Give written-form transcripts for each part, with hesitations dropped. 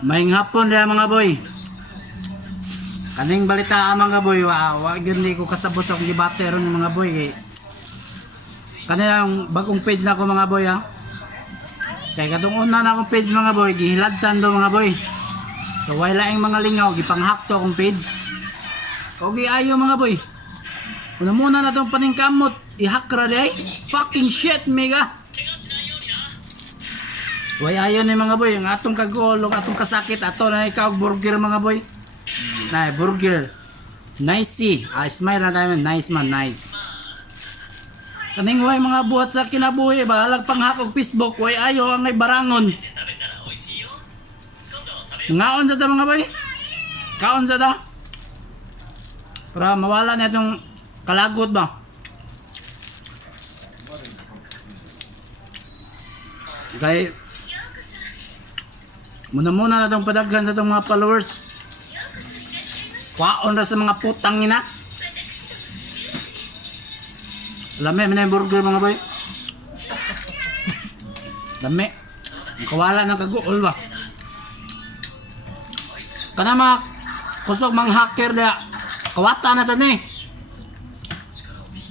Maing hapon diya mga boy. Kaning balita mga boy, wa gyud ko kasabot sa akong gibate ron mga boy. Kanilang bagong page na ko mga boy ha. Kay kadung una na akong page mga boy, gihilabtan do mga boy. So wala ang mga lingaw, gipanghack to akong page. O ayo mga boy. Una muna na tong paningkamot, i-hack ra day. Fucking shit mega. Way ayon ni mga boy, ang atong kagulong, atong kasakit, ato na ikaw burger mga boy. Na burger. Nice. Smile na tayo, nice man, nice. Kaning way mga buhat sa kinabuhi, balag panghakog Facebook, way ayo ang ay barangon. Ngaon sa ta mga boy. Kaon sa ta. Para mawala na itong kalagot ba. Kaya muna na itong padaghan sa itong mga followers. Kwaon na sa mga putang ina. Lami, minay burger mga boy. Lami. Kawala ng kaguol ba. Kana mga kusog mga hacker na kawata na sa ni.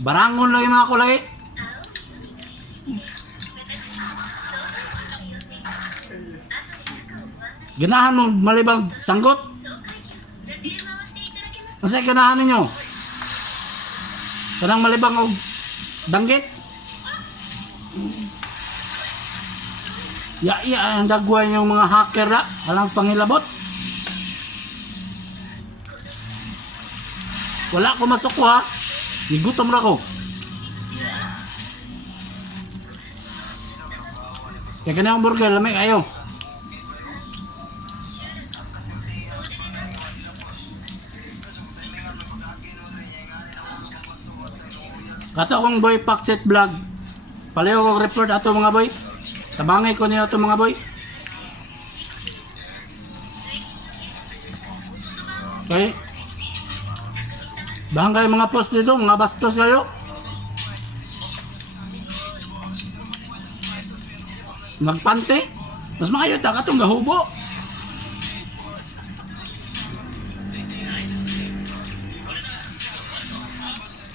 Barangon lang yung mga kulay. Ganahan mo malibang sanggot. Masay ganahan ninyo. Kanang malibang og danggit. Ya ang dagway yung mga hacker na. Walang pangilabot. Wala ko masok ko ha. Nigutom na ko. Kaya kanang burger, lamig ayo. Kato akong boy Packset Vlog. Palayo kong report ato mga boy. Tabangay ko niyo ato mga boy. Okay. Bahang kayo mga post dito, mga bastos kayo. Magpante. Mas maayo ta katong gahubo.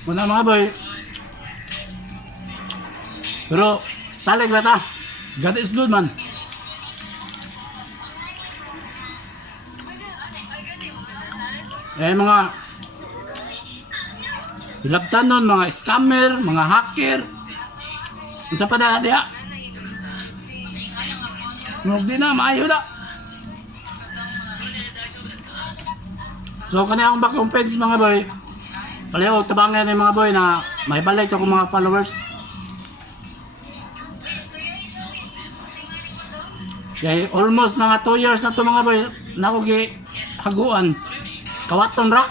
Muna mga boy. Pero salig na ta. God is good man. Mga hilabtan nun, mga scammer, mga hacker. Unsa pa na diya? Di na, maayo na. So kaniyang bakong page mga boy. Palayo, tabangan ng mga boy na may balik ako mga followers. Kaya almost mga 2 years na to mga boy. Nakugi haguan. Kawaton ra.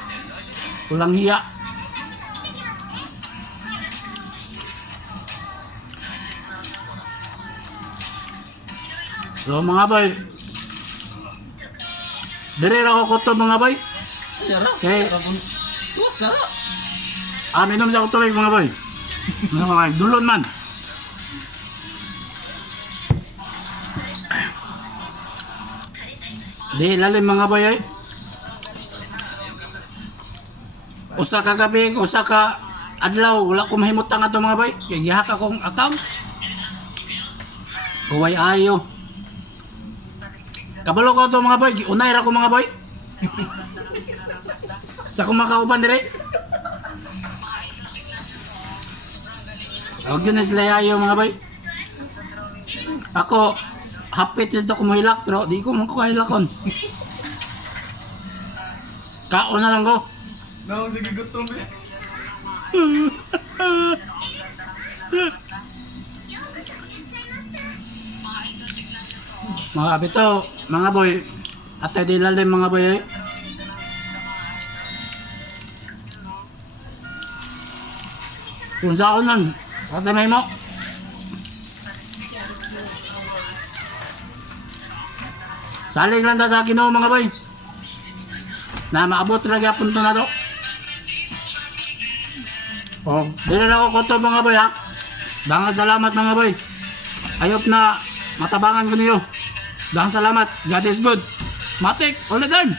Kulang hiya. So mga boy. Dire ra ko to mga boy. Okay. Minom sa ako tubig mga boy. Mga dulon man. Di lalim mga boy ay. Usa ka gabi, usa ka adlaw, wala ko mahimutang ato mga boy. Kaya gihak akong account. Kuway ayo. Kabalo ko to mga boy, unay ra ko mga boy. Sa kumakauban dire. Huwag yun na sila ayaw mga boy. Ako, hapit dito kumuhilak pero di ko makukahilakon. Kaon na lang ko. No, sige gutom eh. Mga abito, mga boy. Atay di lalim mga boy eh. Kung saan nun, katamay mo. Salig lang ta sa Ginoo mga boy. Na maabot lagi apon to na to. Oh, dili na ako koto mga boy ha. Daghang salamat mga boy. Ayop na matabangan ko niyo. Daghang salamat. God is good. Matik, ulit din.